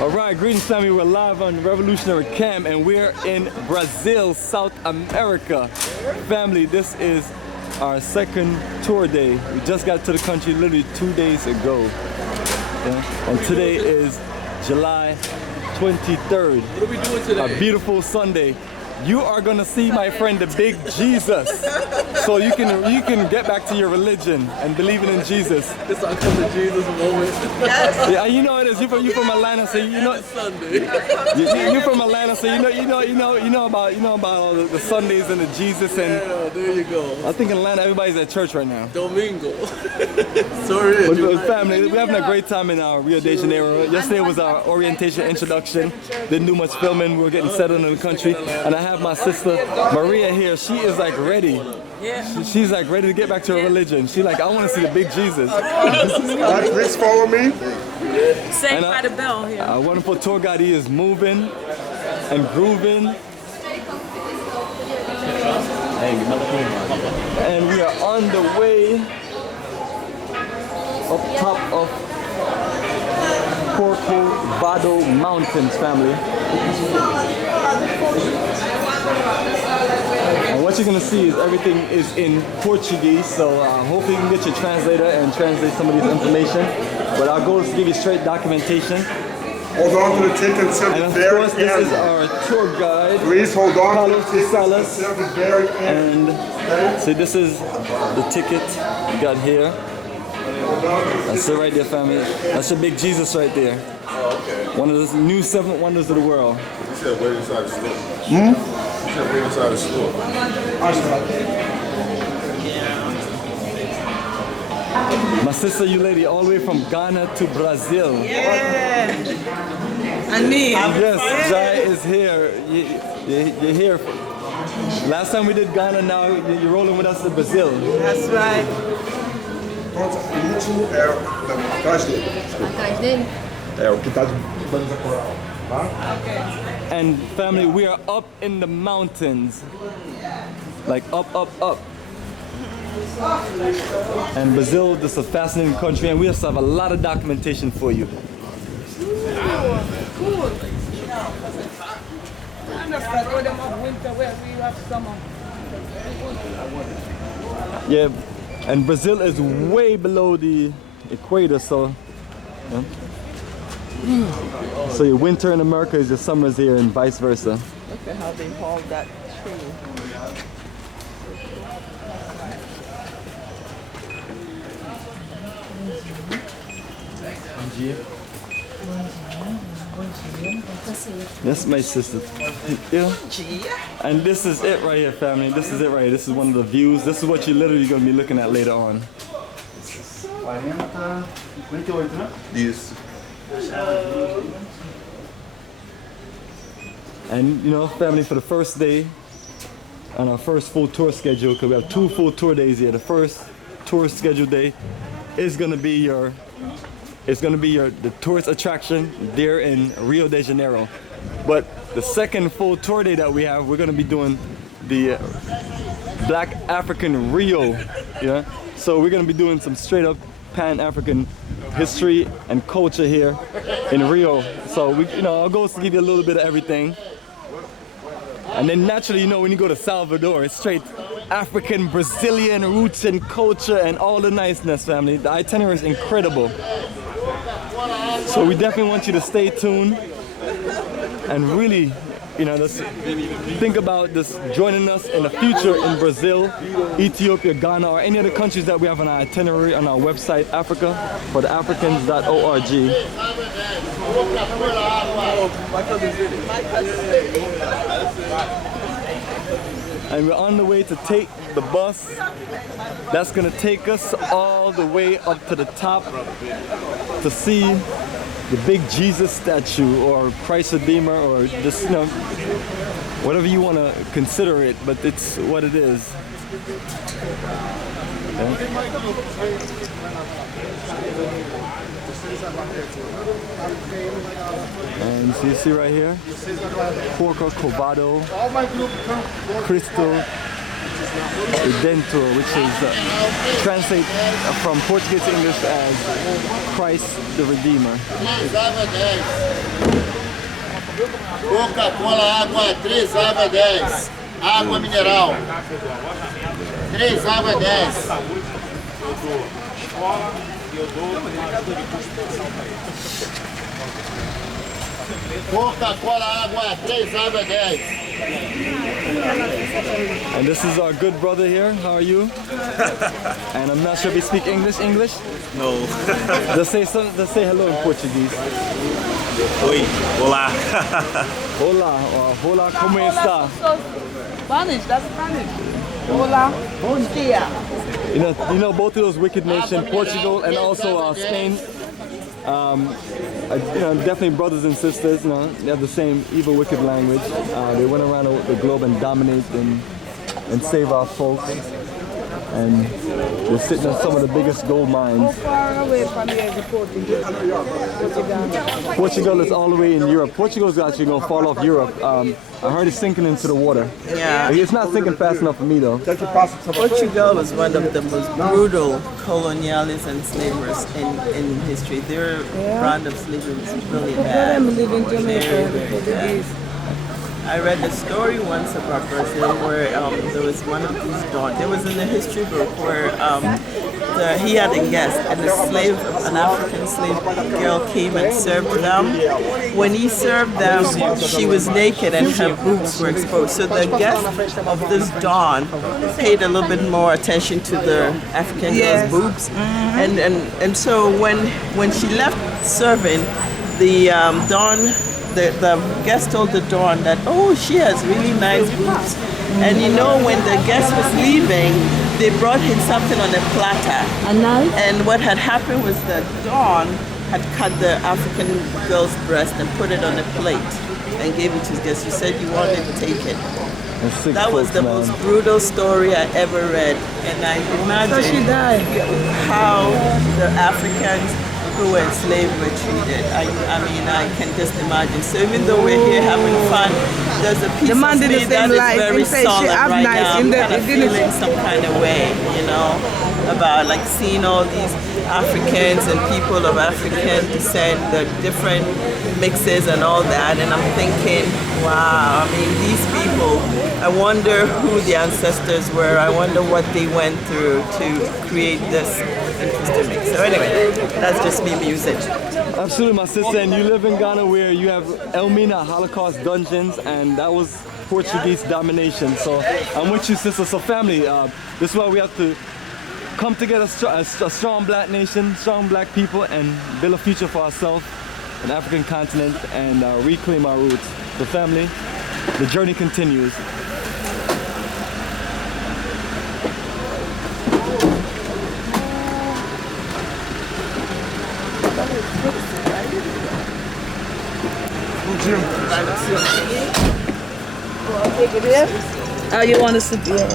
All right, greetings family. We're live on Revolutionary Camp and we're in Brazil, South America. Family, this is our second tour day. We just got to the country literally 2 days ago. Yeah? And today is July 23rd. What are we doing today? A beautiful Sunday. You are gonna see my friend the big Jesus. So you can get back to your religion and believing in Jesus. This our come to Jesus moment. Yes. Yeah, you know it is. You from Atlanta, so you know. It's Sunday. You from Atlanta, so you know about all the Sundays and the Jesus and. Yeah, there you go. I think in Atlanta everybody's at church right now. Domingo. Sorry. But family, we're having a great time in our Rio de Janeiro. Yesterday was our orientation introduction. Didn't do much filming. We were getting settled in the country, and I have my sister Maria here. She is like ready. Yeah. She's like ready to get back to her religion. She's like, I want to see the big Jesus. Please follow me. Saved by the bell here. Our wonderful tour guide, he is moving and grooving. And we are on the way up top of Corcovado Mountains, family. And what you're gonna see is everything is in Portuguese, so hopefully you can get your translator and translate some of this information. But our goal is to give you straight documentation. Hold on to the ticket until And the of very course, this is end. our tour guide. Please hold on to the Carlos ticket Salas. until the very end. And see, this is the ticket you got here. That's it right there, family. That's your big Jesus right there. One of the new 7 wonders of the world. You said wait inside the store. You said wait inside the store. My sister, you lady, all the way from Ghana to Brazil. Yeah. And me. Yes, Jai is here. You're here. Last time we did Ghana, now you're rolling with us to Brazil. That's right. É o que tá de banda coral, tá? And family, we are up in the mountains. Like up. And Brazil, this is a fascinating country, and we also have a lot of documentation for you. Cool. I understand all them have winter where we have summer. Yeah, and Brazil is way below the equator, so yeah. So your winter in America is your summers here, and vice versa. Look at how they hauled that tree. That's my sister. Yeah. And this is it right here, family. This is it right here. This is one of the views. This is what you're literally going to be looking at later on. Yes. And you know, family, for the first day on our first full tour schedule, because we have 2 full tour days here. The first tour schedule day is going to be the tourist attraction there in Rio de Janeiro. But the second full tour day that we have, we're going to be doing the Black African Rio. Yeah. So we're going to be doing some straight up Pan-African history and culture here in Rio. So our goal is to give you a little bit of everything. And then naturally, when you go to Salvador, it's straight African, Brazilian roots and culture and all the niceness, family. The itinerary is incredible. So we definitely want you to stay tuned and really, just think about this joining us in the future in Brazil, Ethiopia, Ghana, or any other countries that we have on our itinerary on our website, africafortheafricans.org. And we're on the way to take the bus that's gonna take us all the way up to the top to see the big Jesus statue or Christ Redeemer, or just whatever you want to consider it, but it's what it is. Okay. And so you see right here, Corcovado, Crystal Redentor, which is translate from Portuguese to English as Christ the Redeemer. Coca-Cola, água, 3 água 10. Água mineral. 3 água 10. Coca-Cola, água, 3 água 10. And this is our good brother here. How are you? And I'm not sure if you speak English. English? No. Just say hello in Portuguese. Oi, olá. Hola, hola, como está? Spanish, that's Spanish. Hola, bom dia. You know both of those wicked nations, Portugal and also Spain. Definitely brothers and sisters. You know, they have the same evil, wicked language. They went around the globe and dominate and save our folks. And they're sitting on some of the biggest gold mines. How far away from here is the Portugal? Portugal is all the way in Europe. Portugal is actually going to fall off Europe. I heard it's sinking into the water. Yeah. It's not sinking fast enough for me though. Portugal was one of the most brutal colonialists and slavers in history. Their brand of slavery was really bad. I read a story once about Brazil where there was one of these dawn. There was in the history book where he had a guest and an African slave girl came and served them. When he served them, she was naked and her boobs were exposed. So the guest of this dawn paid a little bit more attention to the African girl's boobs. And so when she left serving, the dawn. The guest told the dawn that, oh, she has really nice boobs. And when the guest was leaving, they brought him something on a platter. And what had happened was that dawn had cut the African girl's breast and put it on a plate and gave it to his guest. She said you wanted to take it. That was the most brutal story I ever read. And I imagine how the Africans who were enslaved were treated. I mean, I can just imagine. So even though we're here having fun, there's a piece of me that is very solid right now. I'm kind of feeling some kind of way, about like seeing all these Africans and people of African descent, the different mixes and all that. And I'm thinking, wow, I mean, these people, I wonder who the ancestors were. I wonder what they went through to create this interesting mix. So anyway, that's just me musing. Absolutely, my sister. And you live in Ghana where you have Elmina Holocaust dungeons, and that was Portuguese domination. So I'm with you, sister. So family, this is why we have to come together as a strong black nation, strong black people, and build a future for ourselves, an African continent, and reclaim our roots. The family, the journey continues. Oh, you want to sit there?